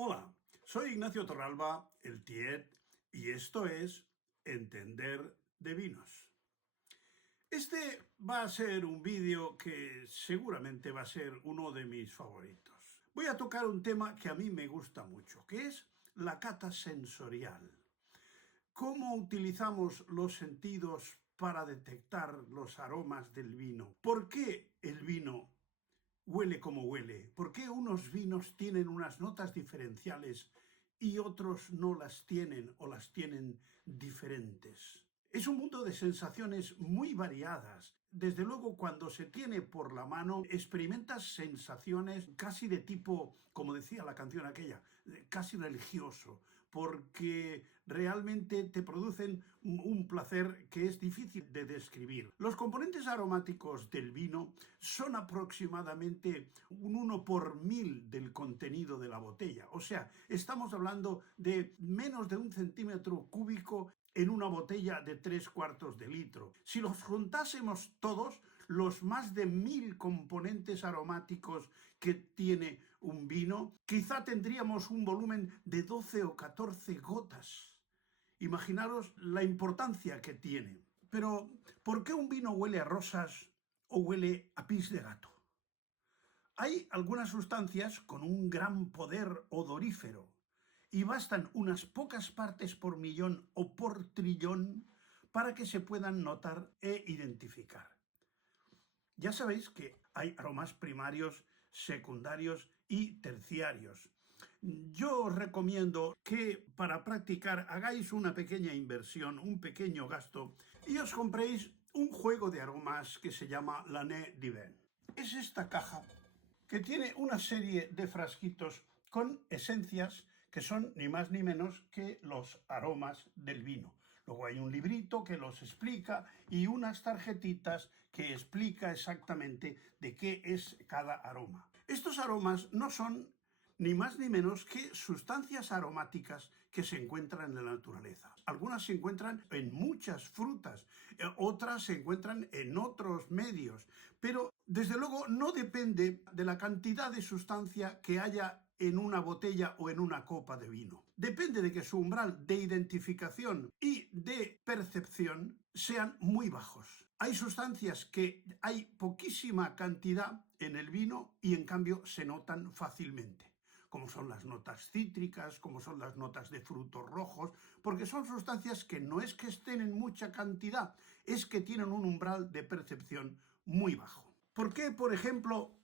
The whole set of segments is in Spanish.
Hola, soy Ignacio Torralba, el Tiet, y esto es Entender de Vinos. Este va a ser un vídeo que seguramente va a ser uno de mis favoritos. Voy a tocar un tema que a mí me gusta mucho, que es la cata sensorial. ¿Cómo utilizamos los sentidos para detectar los aromas del vino? ¿Por qué el vino huele como huele? ¿Por qué unos vinos tienen unas notas diferenciales y otros no las tienen o las tienen diferentes? Es un mundo de sensaciones muy variadas. Desde luego, cuando se tiene por la mano, experimentas sensaciones casi de tipo, como decía la canción aquella, casi religioso, porque realmente te producen un placer que es difícil de describir. Los componentes aromáticos del vino son aproximadamente un 1 por 1000 del contenido de la botella. O sea, estamos hablando de menos de 1 centímetro cúbico en una botella de 3/4 de litro. Si los juntásemos todos, los más de 1000 componentes aromáticos que tiene un vino, quizá tendríamos un volumen de 12 o 14 gotas. Imaginaros la importancia que tiene. Pero, ¿por qué un vino huele a rosas o huele a pis de gato? Hay algunas sustancias con un gran poder odorífero y bastan unas pocas partes por millón o por trillón para que se puedan notar e identificar. Ya sabéis que hay aromas primarios, secundarios y terciarios. Yo os recomiendo que para practicar hagáis una pequeña inversión, un pequeño gasto y os compréis un juego de aromas que se llama l'Année Divine. Es esta caja que tiene una serie de frasquitos con esencias que son ni más ni menos que los aromas del vino. Luego hay un librito que los explica y unas tarjetitas que explica exactamente de qué es cada aroma. Estos aromas no son ni más ni menos que sustancias aromáticas que se encuentran en la naturaleza. Algunas se encuentran en muchas frutas, otras se encuentran en otros medios, pero desde luego no depende de la cantidad de sustancia que haya en una botella o en una copa de vino. Depende de que su umbral de identificación y de percepción sean muy bajos. Hay sustancias que hay poquísima cantidad en el vino y en cambio se notan fácilmente, como son las notas cítricas, como son las notas de frutos rojos, porque son sustancias que no es que estén en mucha cantidad, es que tienen un umbral de percepción muy bajo. ¿Por qué, por ejemplo,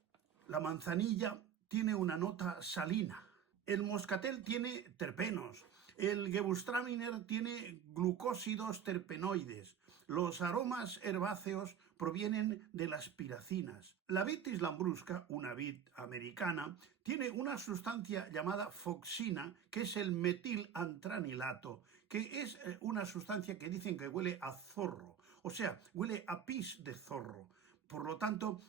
la manzanilla tiene una nota salina? El moscatel tiene terpenos, el gewürztraminer tiene glucósidos terpenoides, los aromas herbáceos provienen de las piracinas. La vitis lambrusca, una vid americana, tiene una sustancia llamada foxina, que es el metilantranilato, que es una sustancia que dicen que huele a zorro, o sea, huele a pis de zorro. Por lo tanto,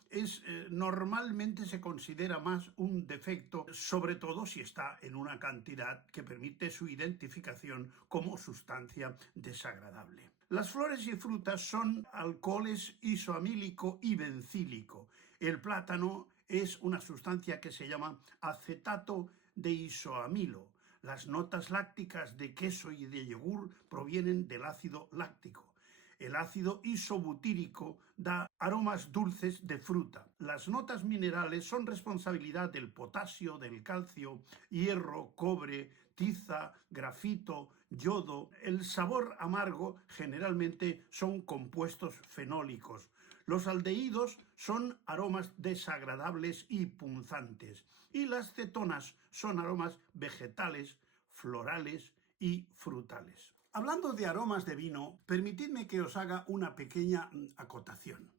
normalmente se considera más un defecto, sobre todo si está en una cantidad que permite su identificación como sustancia desagradable. Las flores y frutas son alcoholes isoamílico y bencílico. El plátano es una sustancia que se llama acetato de isoamilo. Las notas lácticas de queso y de yogur provienen del ácido láctico. El ácido isobutírico da aromas dulces de fruta. Las notas minerales son responsabilidad del potasio, del calcio, hierro, cobre, tiza, grafito, yodo. El sabor amargo generalmente son compuestos fenólicos. Los aldehídos son aromas desagradables y punzantes. Y las cetonas son aromas vegetales, florales y frutales. Hablando de aromas de vino, permitidme que os haga una pequeña acotación.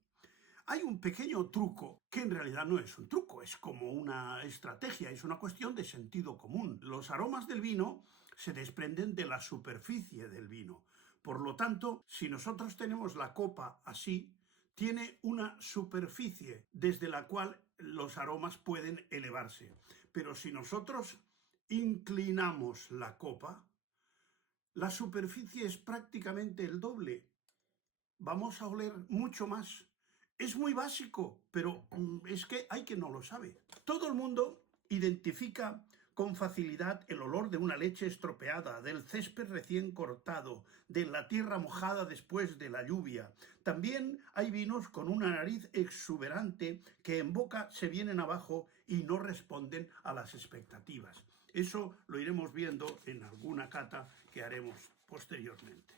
Hay un pequeño truco que en realidad no es un truco, es como una estrategia, es una cuestión de sentido común. Los aromas del vino se desprenden de la superficie del vino. Por lo tanto, si nosotros tenemos la copa así, tiene una superficie desde la cual los aromas pueden elevarse. Pero si nosotros inclinamos la copa, la superficie es prácticamente el doble. Vamos a oler mucho más. Es muy básico, pero es que hay quien no lo sabe. Todo el mundo identifica con facilidad el olor de una leche estropeada, del césped recién cortado, de la tierra mojada después de la lluvia. También hay vinos con una nariz exuberante que en boca se vienen abajo y no responden a las expectativas. Eso lo iremos viendo en alguna cata que haremos posteriormente.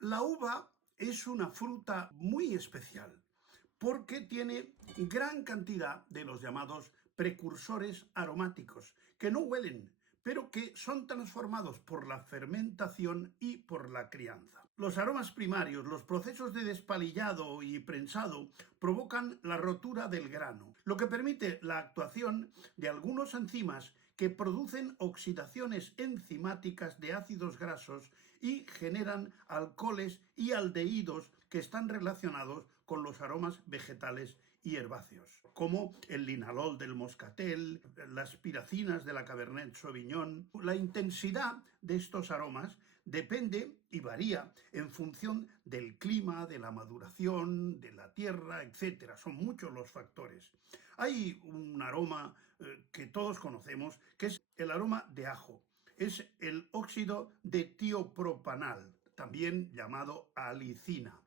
La uva es una fruta muy especial porque tiene gran cantidad de los llamados precursores aromáticos, que no huelen, pero que son transformados por la fermentación y por la crianza. Los aromas primarios, los procesos de despalillado y prensado, provocan la rotura del grano, lo que permite la actuación de algunos enzimas que producen oxidaciones enzimáticas de ácidos grasos y generan alcoholes y aldehídos que están relacionados con los aromas vegetales y herbáceos, como el linalol del moscatel, las piracinas de la Cabernet Sauvignon. La intensidad de estos aromas depende y varía en función del clima, de la maduración, de la tierra, etc. Son muchos los factores. Hay un aroma que todos conocemos, que es el aroma de ajo. Es el óxido de tiopropanal, también llamado alicina,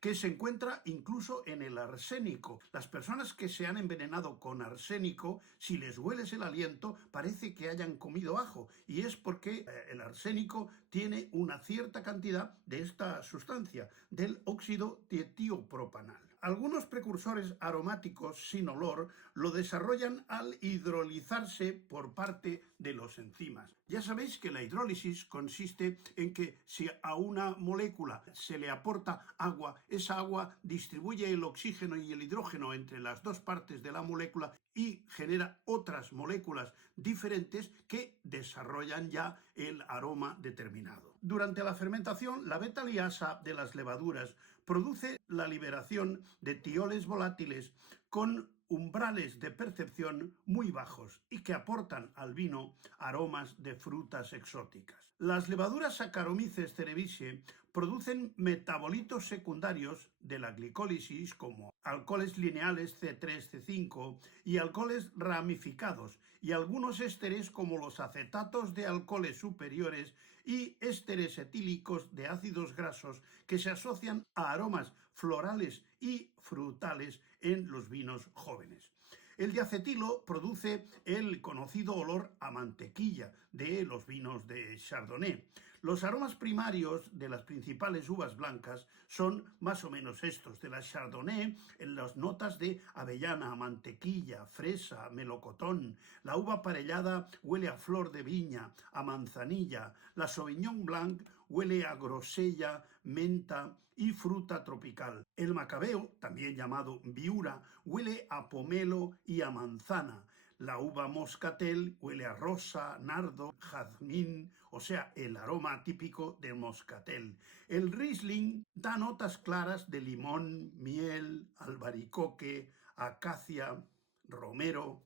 que se encuentra incluso en el arsénico. Las personas que se han envenenado con arsénico, si les hueles el aliento, parece que hayan comido ajo, y es porque el arsénico tiene una cierta cantidad de esta sustancia, del óxido de tiopropanal. Algunos precursores aromáticos sin olor lo desarrollan al hidrolizarse por parte de los enzimas. Ya sabéis que la hidrólisis consiste en que si a una molécula se le aporta agua, esa agua distribuye el oxígeno y el hidrógeno entre las dos partes de la molécula y genera otras moléculas diferentes que desarrollan ya el aroma determinado. Durante la fermentación, la beta-liasa de las levaduras produce la liberación de tioles volátiles con umbrales de percepción muy bajos y que aportan al vino aromas de frutas exóticas. Las levaduras Saccharomyces cerevisiae producen metabolitos secundarios de la glicólisis como alcoholes lineales C3, C5 y alcoholes ramificados y algunos ésteres como los acetatos de alcoholes superiores y ésteres etílicos de ácidos grasos que se asocian a aromas florales y frutales en los vinos jóvenes. El diacetilo produce el conocido olor a mantequilla de los vinos de Chardonnay. Los aromas primarios de las principales uvas blancas son más o menos estos. De la Chardonnay, en las notas de avellana, mantequilla, fresa, melocotón. La uva aparellada huele a flor de viña, a manzanilla. La Sauvignon Blanc huele a grosella, menta y fruta tropical. El macabeo, también llamado viura, huele a pomelo y a manzana. La uva moscatel huele a rosa, nardo, jazmín, o sea, el aroma típico del moscatel. El Riesling da notas claras de limón, miel, albaricoque, acacia, romero.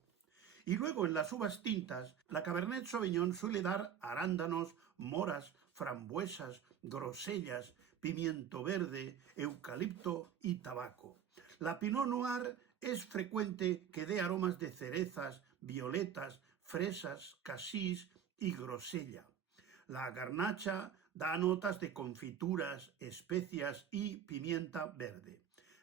Y luego en las uvas tintas, la Cabernet Sauvignon suele dar arándanos, moras, frambuesas, grosellas, pimiento verde, eucalipto y tabaco. La Pinot Noir es frecuente que dé aromas de cerezas, violetas, fresas, casís y grosella. La garnacha da notas de confituras, especias y pimienta verde.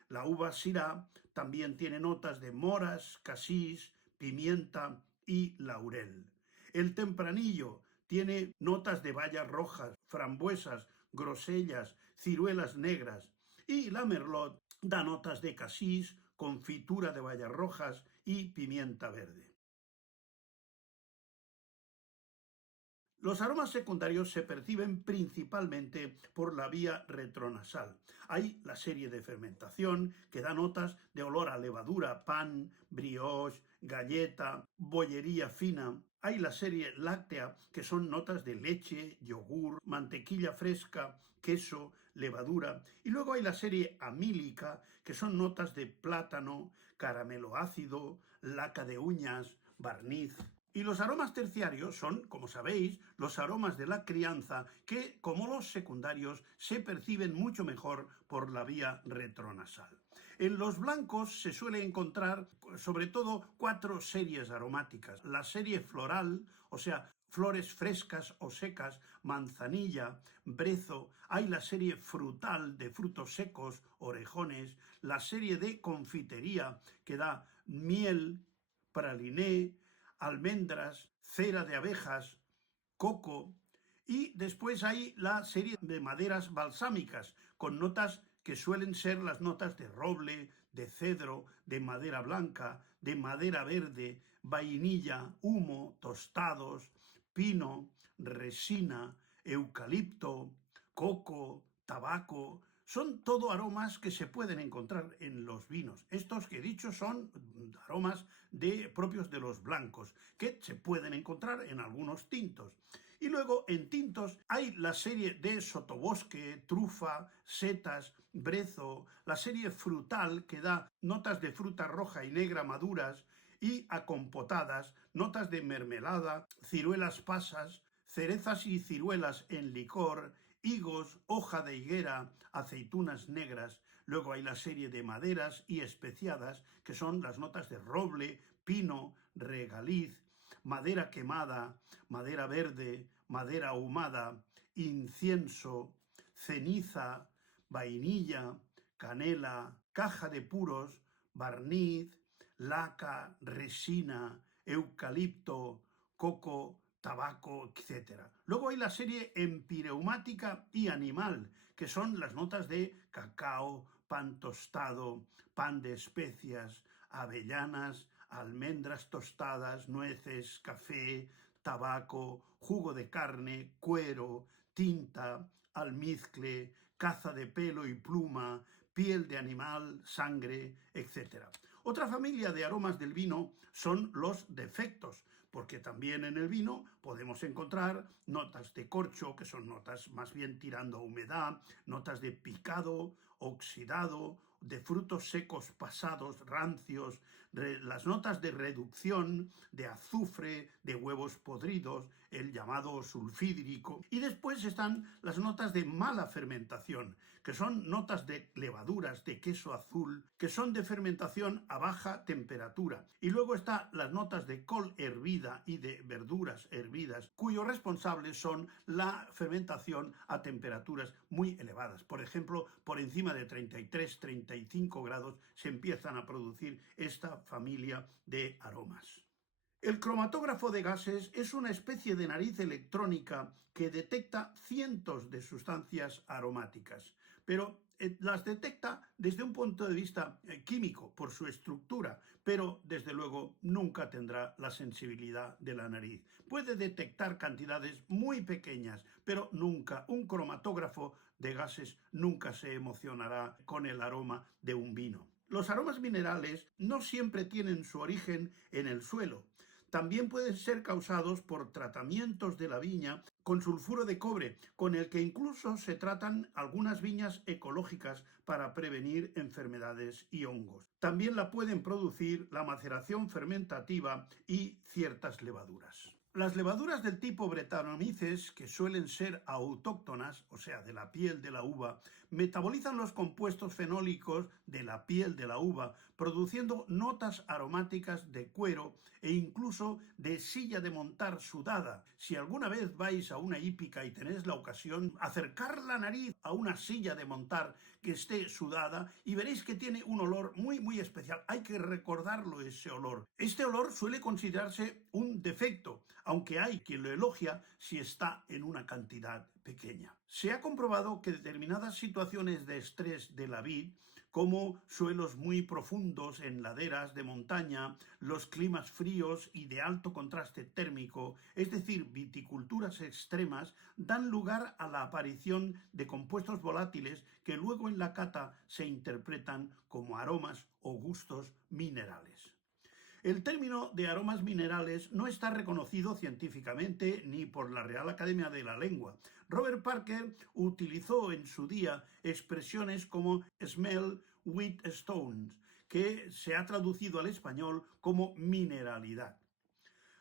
La uva Syrah también tiene notas de moras, casís, pimienta y laurel. El tempranillo tiene notas de bayas rojas, frambuesas, grosellas, ciruelas negras. Y la merlot da notas de casís, confitura de bayas rojas y pimienta verde. Los aromas secundarios se perciben principalmente por la vía retronasal. Hay la serie de fermentación que da notas de olor a levadura, pan, brioche, galleta, bollería fina. Hay la serie láctea que son notas de leche, yogur, mantequilla fresca, queso, levadura. Y luego hay la serie amílica que son notas de plátano, caramelo ácido, laca de uñas, barniz. Y los aromas terciarios son, como sabéis, los aromas de la crianza que, como los secundarios, se perciben mucho mejor por la vía retronasal. En los blancos se suele encontrar sobre todo 4 series aromáticas. La serie floral, o sea, flores frescas o secas, manzanilla, brezo. Hay la serie frutal de frutos secos, orejones. La serie de confitería que da miel, praliné, almendras, cera de abejas, coco. Y después hay la serie de maderas balsámicas con notas que suelen ser las notas de roble, de cedro, de madera blanca, de madera verde, vainilla, humo, tostados, pino, resina, eucalipto, coco, tabaco. Son todo aromas que se pueden encontrar en los vinos. Estos que he dicho son aromas propios de los blancos, que se pueden encontrar en algunos tintos. Y luego en tintos hay la serie de sotobosque, trufa, setas, brezo, la serie frutal que da notas de fruta roja y negra maduras y acompotadas, notas de mermelada, ciruelas pasas, cerezas y ciruelas en licor, higos, hoja de higuera, aceitunas negras. Luego hay la serie de maderas y especiadas, que son las notas de roble, pino, regaliz, madera quemada, madera verde, madera ahumada, incienso, ceniza, vainilla, canela, caja de puros, barniz, laca, resina, eucalipto, coco, tabaco, etc. Luego hay la serie empireumática y animal, que son las notas de cacao, pan tostado, pan de especias, avellanas, almendras tostadas, nueces, café, tabaco, jugo de carne, cuero, tinta, almizcle, caza de pelo y pluma, piel de animal, sangre, etc. Otra familia de aromas del vino son los defectos, porque también en el vino podemos encontrar notas de corcho, que son notas más bien tirando a humedad, notas de picado, oxidado, de frutos secos pasados, rancios, las notas de reducción, de azufre, de huevos podridos, el llamado sulfídrico. Y después están las notas de mala fermentación, que son notas de levaduras, de queso azul, que son de fermentación a baja temperatura. Y luego están las notas de col hervida y de verduras hervidas, cuyos responsables son la fermentación a temperaturas muy elevadas. Por ejemplo, por encima de 33-35 grados se empiezan a producir esta familia de aromas. El cromatógrafo de gases es una especie de nariz electrónica que detecta cientos de sustancias aromáticas, pero las detecta desde un punto de vista químico, por su estructura, pero desde luego nunca tendrá la sensibilidad de la nariz. Puede detectar cantidades muy pequeñas, pero nunca, un cromatógrafo de gases nunca se emocionará con el aroma de un vino. Los aromas minerales no siempre tienen su origen en el suelo. También pueden ser causados por tratamientos de la viña con sulfuro de cobre, con el que incluso se tratan algunas viñas ecológicas para prevenir enfermedades y hongos. También la pueden producir la maceración fermentativa y ciertas levaduras. Las levaduras del tipo Brettanomyces, que suelen ser autóctonas, o sea, de la piel de la uva, metabolizan los compuestos fenólicos de la piel de la uva, produciendo notas aromáticas de cuero e incluso de silla de montar sudada. Si alguna vez vais a una hípica y tenéis la ocasión, acercar la nariz a una silla de montar que esté sudada y veréis que tiene un olor muy especial. Hay que recordarlo, ese olor. Este olor suele considerarse un defecto, aunque hay quien lo elogia si está en una cantidad pequeña. Se ha comprobado que determinadas situaciones de estrés de la vid, como suelos muy profundos en laderas de montaña, los climas fríos y de alto contraste térmico, es decir, viticulturas extremas, dan lugar a la aparición de compuestos volátiles que luego en la cata se interpretan como aromas o gustos minerales. El término de aromas minerales no está reconocido científicamente ni por la Real Academia de la Lengua. Robert Parker utilizó en su día expresiones como smell with stones, que se ha traducido al español como mineralidad.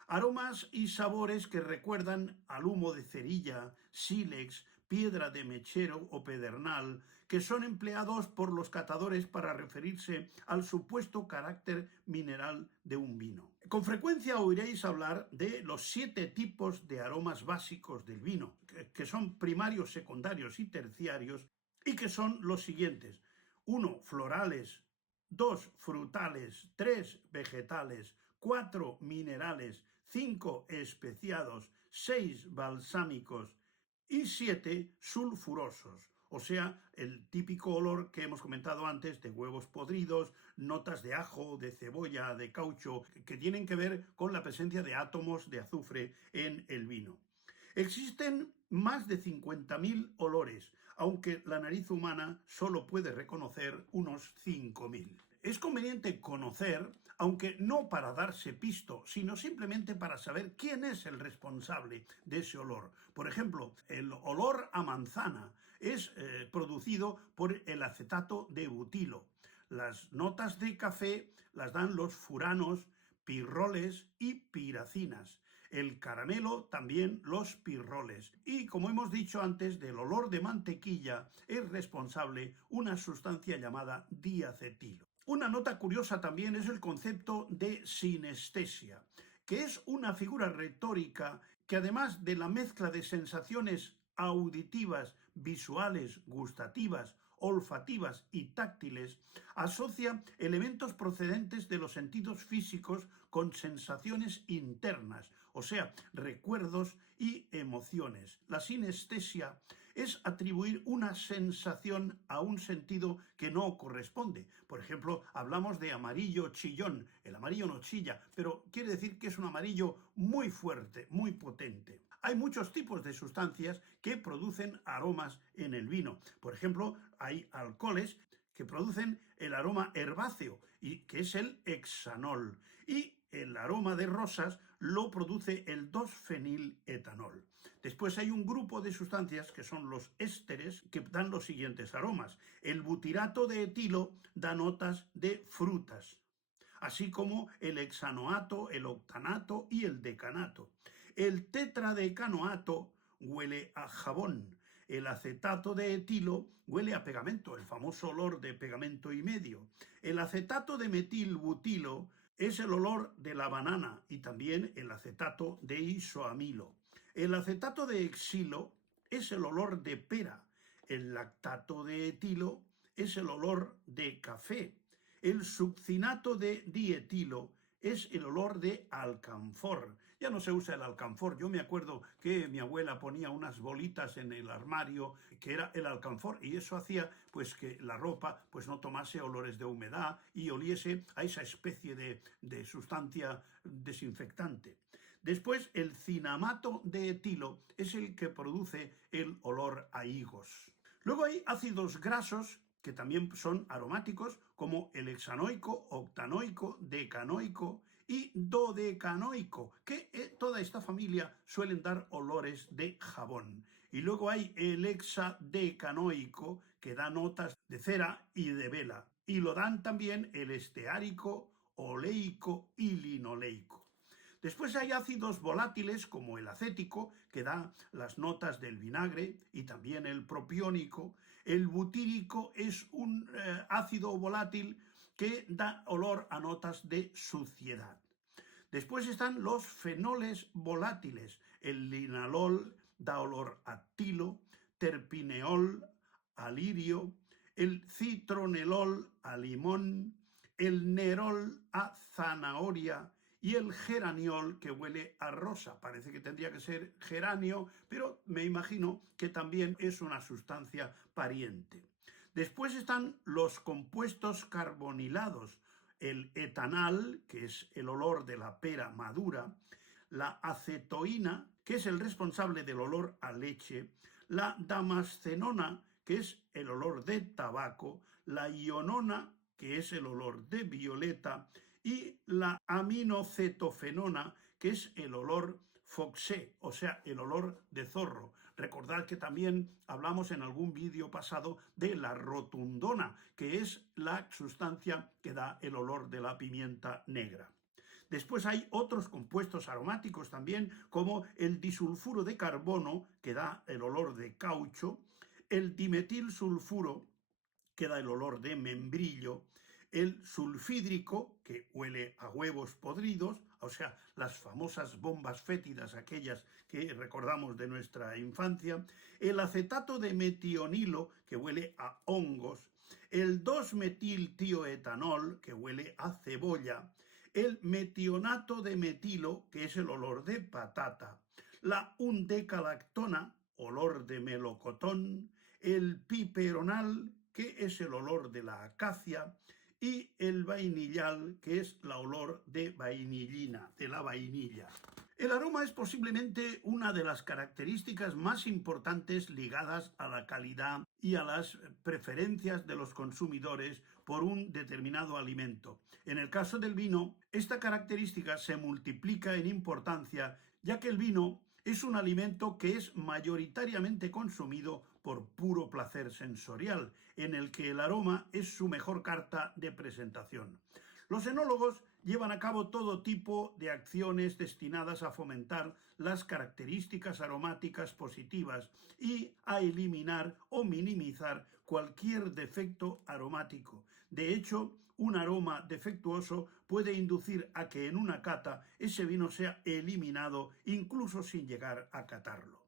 Aromas y sabores que recuerdan al humo de cerilla, sílex, piedra de mechero o pedernal, que son empleados por los catadores para referirse al supuesto carácter mineral de un vino. Con frecuencia oiréis hablar de los 7 tipos de aromas básicos del vino, que son primarios, secundarios y terciarios, y que son los siguientes: 1, florales; 2, frutales; 3, vegetales; 4, minerales; 5, especiados; 6, balsámicos; y 7, sulfurosos, o sea, el típico olor que hemos comentado antes de huevos podridos, notas de ajo, de cebolla, de caucho, que tienen que ver con la presencia de átomos de azufre en el vino. Existen más de 50.000 olores, aunque la nariz humana solo puede reconocer unos 5.000. Es conveniente conocer, aunque no para darse pisto, sino simplemente para saber quién es el responsable de ese olor. Por ejemplo, el olor a manzana es producido por el acetato de butilo. Las notas de café las dan los furanos, pirroles y piracinas. El caramelo también los pirroles. Y como hemos dicho antes, del olor de mantequilla es responsable una sustancia llamada diacetilo. Una nota curiosa también es el concepto de sinestesia, que es una figura retórica que, además de la mezcla de sensaciones auditivas, visuales, gustativas, olfativas y táctiles, asocia elementos procedentes de los sentidos físicos con sensaciones internas, o sea, recuerdos y emociones. La sinestesia es atribuir una sensación a un sentido que no corresponde. Por ejemplo, hablamos de amarillo chillón. El amarillo no chilla, pero quiere decir que es un amarillo muy fuerte, muy potente. Hay muchos tipos de sustancias que producen aromas en el vino. Por ejemplo, hay alcoholes que producen el aroma herbáceo, y que es el hexanol, y el aroma de rosas lo produce el 2-feniletanol. Después hay un grupo de sustancias que son los ésteres, que dan los siguientes aromas. El butirato de etilo da notas de frutas, así como el hexanoato, el octanato y el decanato. El tetradecanoato huele a jabón. El acetato de etilo huele a pegamento, el famoso olor de pegamento y medio. El acetato de metilbutilo es el olor de la banana, y también el acetato de isoamilo. El acetato de exilo es el olor de pera. El lactato de etilo es el olor de café. El succinato de dietilo es el olor de alcanfor. Ya no se usa el alcanfor. Yo me acuerdo que mi abuela ponía unas bolitas en el armario que era el alcanfor, y eso hacía pues que la ropa pues no tomase olores de humedad y oliese a esa especie de sustancia desinfectante. Después, el cinamato de etilo es el que produce el olor a higos. Luego hay ácidos grasos que también son aromáticos, como el hexanoico, octanoico, decanoico y dodecanoico, que toda esta familia suelen dar olores de jabón. Y luego hay el hexadecanoico, que da notas de cera y de vela, y lo dan también el esteárico, oleico y linoleico. Después hay ácidos volátiles como el acético, que da las notas del vinagre, y también el propiónico. El butírico es un ácido volátil que da olor a notas de suciedad. Después están los fenoles volátiles. El linalol da olor a tilo, terpineol a lirio, el citronelol a limón, el nerol a zanahoria, y el geraniol, que huele a rosa. Parece que tendría que ser geranio, pero me imagino que también es una sustancia pariente. Después están los compuestos carbonilados: el etanal, que es el olor de la pera madura; la acetoína, que es el responsable del olor a leche; la damascenona, que es el olor de tabaco; la ionona, que es el olor de violeta; y la aminocetofenona, que es el olor foxé, o sea, el olor de zorro. Recordad que también hablamos en algún vídeo pasado de la rotundona, que es la sustancia que da el olor de la pimienta negra. Después hay otros compuestos aromáticos también, como el disulfuro de carbono, que da el olor de caucho, el dimetilsulfuro, que da el olor de membrillo, el sulfídrico, que huele a huevos podridos, o sea, las famosas bombas fétidas, aquellas que recordamos de nuestra infancia, el acetato de metionilo, que huele a hongos, el 2-metiltioetanol, que huele a cebolla, el metionato de metilo, que es el olor de patata, la undecalactona, olor de melocotón, el piperonal, que es el olor de la acacia, y el vainillal, que es el olor de vainillina, de la vainilla. El aroma es posiblemente una de las características más importantes ligadas a la calidad y a las preferencias de los consumidores por un determinado alimento. En el caso del vino, esta característica se multiplica en importancia, ya que el vino es un alimento que es mayoritariamente consumido por puro placer sensorial, en el que el aroma es su mejor carta de presentación. Los enólogos llevan a cabo todo tipo de acciones destinadas a fomentar las características aromáticas positivas y a eliminar o minimizar cualquier defecto aromático. De hecho, un aroma defectuoso puede inducir a que en una cata ese vino sea eliminado incluso sin llegar a catarlo.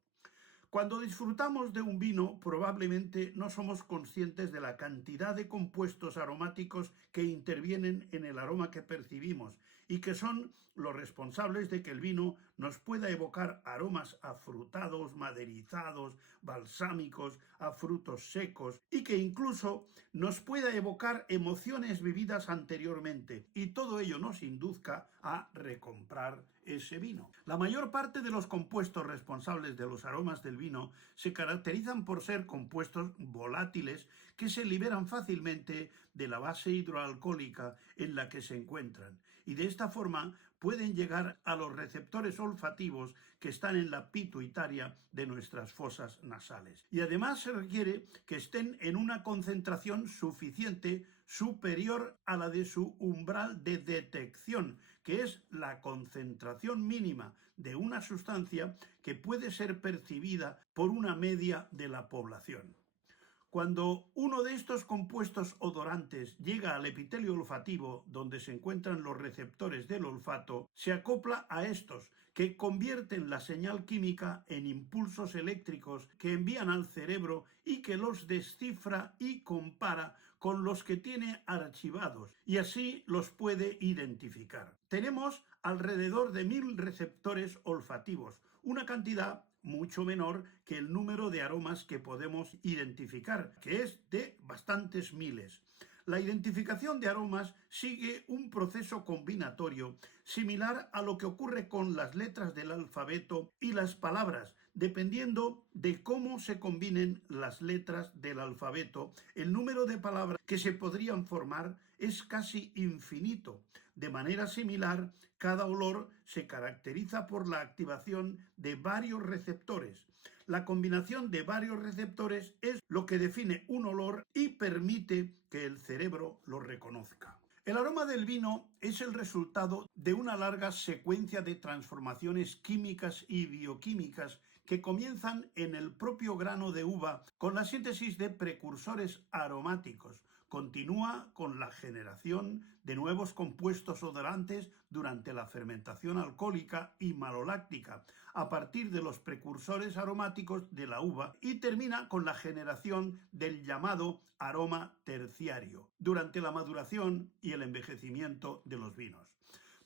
Cuando disfrutamos de un vino, probablemente no somos conscientes de la cantidad de compuestos aromáticos que intervienen en el aroma que percibimos y que son los responsables de que el vino nos pueda evocar aromas afrutados, maderizados, balsámicos, a frutos secos y que incluso nos pueda evocar emociones vividas anteriormente, y todo ello nos induzca a recomprar ese vino. La mayor parte de los compuestos responsables de los aromas del vino se caracterizan por ser compuestos volátiles que se liberan fácilmente de la base hidroalcohólica en la que se encuentran, y de esta forma pueden llegar a los receptores olfativos que están en la pituitaria de nuestras fosas nasales. Y además se requiere que estén en una concentración suficiente, superior a la de su umbral de detección, que es la concentración mínima de una sustancia que puede ser percibida por una media de la población. Cuando uno de estos compuestos odorantes llega al epitelio olfativo, donde se encuentran los receptores del olfato, se acopla a estos, que convierten la señal química en impulsos eléctricos que envían al cerebro y que los descifra y compara con los que tiene archivados, y así los puede identificar. Tenemos alrededor de 1000 receptores olfativos, una cantidad mucho menor que el número de aromas que podemos identificar, que es de bastantes miles. La identificación de aromas sigue un proceso combinatorio similar a lo que ocurre con las letras del alfabeto y las palabras. Dependiendo de cómo se combinen las letras del alfabeto, el número de palabras que se podrían formar es casi infinito. De manera similar, cada olor se caracteriza por la activación de varios receptores. La combinación de varios receptores es lo que define un olor y permite que el cerebro lo reconozca. El aroma del vino es el resultado de una larga secuencia de transformaciones químicas y bioquímicas que comienzan en el propio grano de uva con la síntesis de precursores aromáticos. Continúa con la generación de nuevos compuestos odorantes durante la fermentación alcohólica y maloláctica a partir de los precursores aromáticos de la uva, y termina con la generación del llamado aroma terciario durante la maduración y el envejecimiento de los vinos.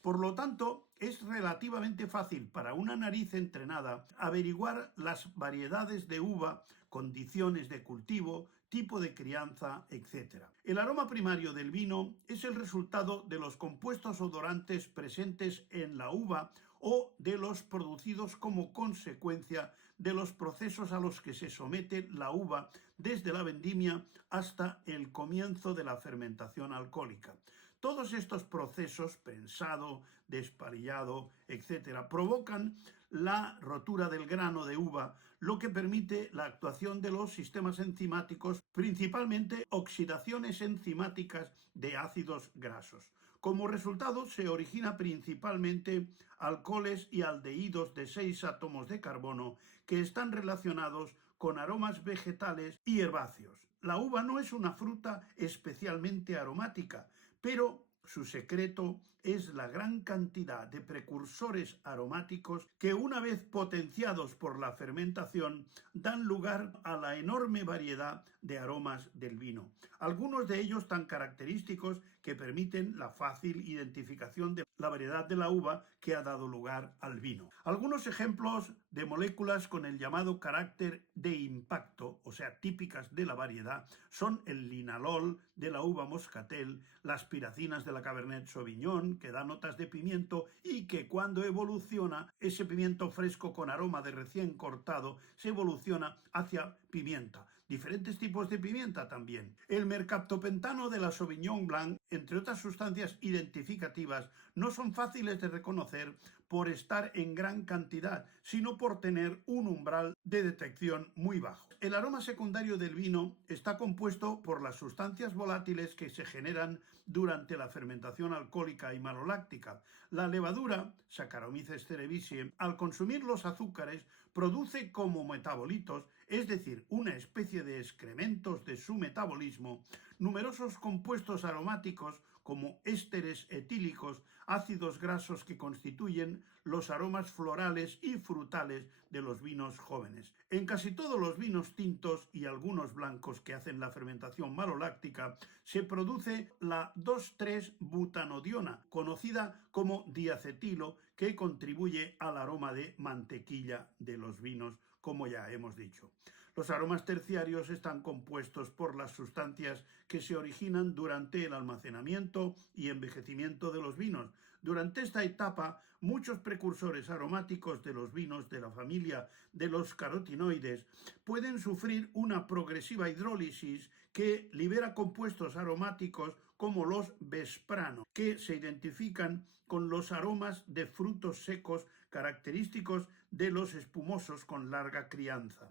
Por lo tanto, es relativamente fácil para una nariz entrenada averiguar las variedades de uva, condiciones de cultivo, tipo de crianza, etc. El aroma primario del vino es el resultado de los compuestos odorantes presentes en la uva o de los producidos como consecuencia de los procesos a los que se somete la uva desde la vendimia hasta el comienzo de la fermentación alcohólica. Todos estos procesos, prensado, despalillado, etc., provocan la rotura del grano de uva, lo que permite la actuación de los sistemas enzimáticos, principalmente oxidaciones enzimáticas de ácidos grasos. Como resultado, se origina principalmente alcoholes y aldehídos de 6 átomos de carbono que están relacionados con aromas vegetales y herbáceos. La uva no es una fruta especialmente aromática, pero su secreto es la gran cantidad de precursores aromáticos que, una vez potenciados por la fermentación, dan lugar a la enorme variedad de aromas del vino. Algunos de ellos tan característicos que permiten la fácil identificación de la variedad de la uva que ha dado lugar al vino. Algunos ejemplos de moléculas con el llamado carácter de impacto, o sea, típicas de la variedad, son el linalol de la uva moscatel, las piracinas de la Cabernet Sauvignon, que da notas de pimiento y que, cuando evoluciona, ese pimiento fresco con aroma de recién cortado se evoluciona hacia pimienta. Diferentes tipos de pimienta también. El mercaptopentano de la Sauvignon Blanc, entre otras sustancias identificativas, no son fáciles de reconocer por estar en gran cantidad, sino por tener un umbral de detección muy bajo. El aroma secundario del vino está compuesto por las sustancias volátiles que se generan durante la fermentación alcohólica y maloláctica. La levadura, Saccharomyces cerevisiae, al consumir los azúcares, produce como metabolitos, es decir, una especie de excrementos de su metabolismo, numerosos compuestos aromáticos como ésteres etílicos, ácidos grasos que constituyen los aromas florales y frutales de los vinos jóvenes. En casi todos los vinos tintos y algunos blancos que hacen la fermentación maloláctica se produce la 2,3-butanodiona, conocida como diacetilo, que contribuye al aroma de mantequilla de los vinos, como ya hemos dicho. Los aromas terciarios están compuestos por las sustancias que se originan durante el almacenamiento y envejecimiento de los vinos. Durante esta etapa, muchos precursores aromáticos de los vinos de la familia de los carotinoides pueden sufrir una progresiva hidrólisis que libera compuestos aromáticos como los vesprano, que se identifican con los aromas de frutos secos característicos de los espumosos con larga crianza,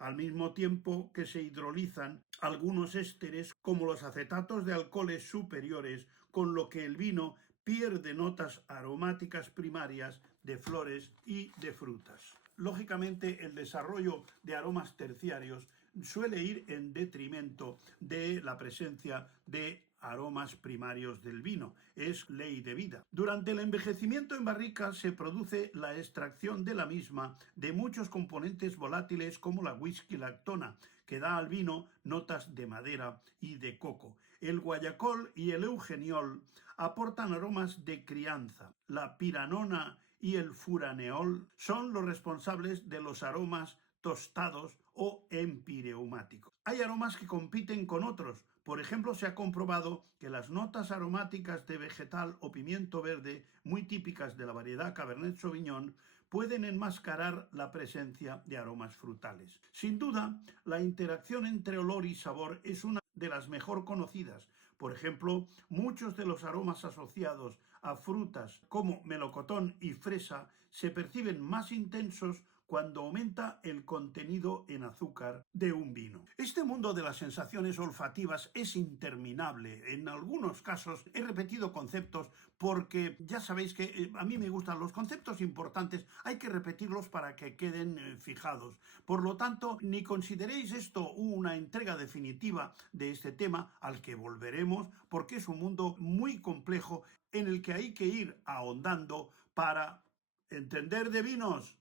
al mismo tiempo que se hidrolizan algunos ésteres como los acetatos de alcoholes superiores, con lo que el vino pierde notas aromáticas primarias de flores y de frutas. Lógicamente, el desarrollo de aromas terciarios suele ir en detrimento de la presencia de aromas primarios del vino. Es ley de vida. Durante el envejecimiento en barrica se produce la extracción de la misma de muchos componentes volátiles como la whisky lactona, que da al vino notas de madera y de coco. El guayacol y el eugeniol aportan aromas de crianza. La piranona y el furaneol son los responsables de los aromas tostados o empireumáticos. Hay aromas que compiten con otros. Por ejemplo, se ha comprobado que las notas aromáticas de vegetal o pimiento verde, muy típicas de la variedad Cabernet Sauvignon, pueden enmascarar la presencia de aromas frutales. Sin duda, la interacción entre olor y sabor es una de las mejor conocidas. Por ejemplo, muchos de los aromas asociados a frutas como melocotón y fresa se perciben más intensos cuando aumenta el contenido en azúcar de un vino. Este mundo de las sensaciones olfativas es interminable. En algunos casos he repetido conceptos porque ya sabéis que a mí me gustan los conceptos importantes, hay que repetirlos para que queden fijados. Por lo tanto, ni consideréis esto una entrega definitiva de este tema, al que volveremos, porque es un mundo muy complejo en el que hay que ir ahondando para entender de vinos.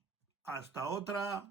Hasta otra.